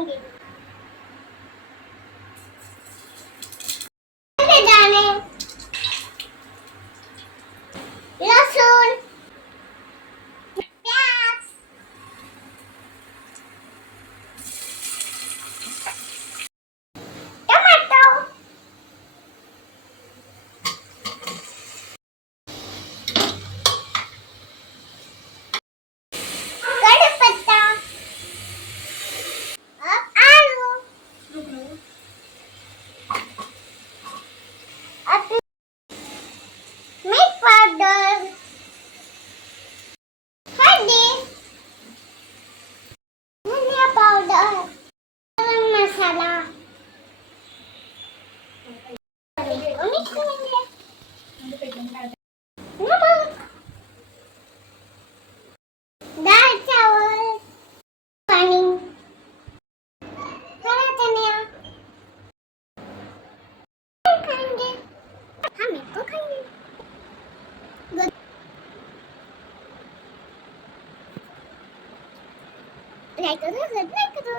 करूंगी। दाने, लहसुन, प्याज, टमाटो, कड़ी पत्ता, अब आलू, अब मिर्च पाउडर, हल्दी, धनिया पाउडर, गरम मसाला, मिक्स करेंगे। नमक, दाल चावल, पानी, हरा धनिया, खाएंगे, हम इसको खाएंगे। लाइक करो, सब्सक्राइब करो।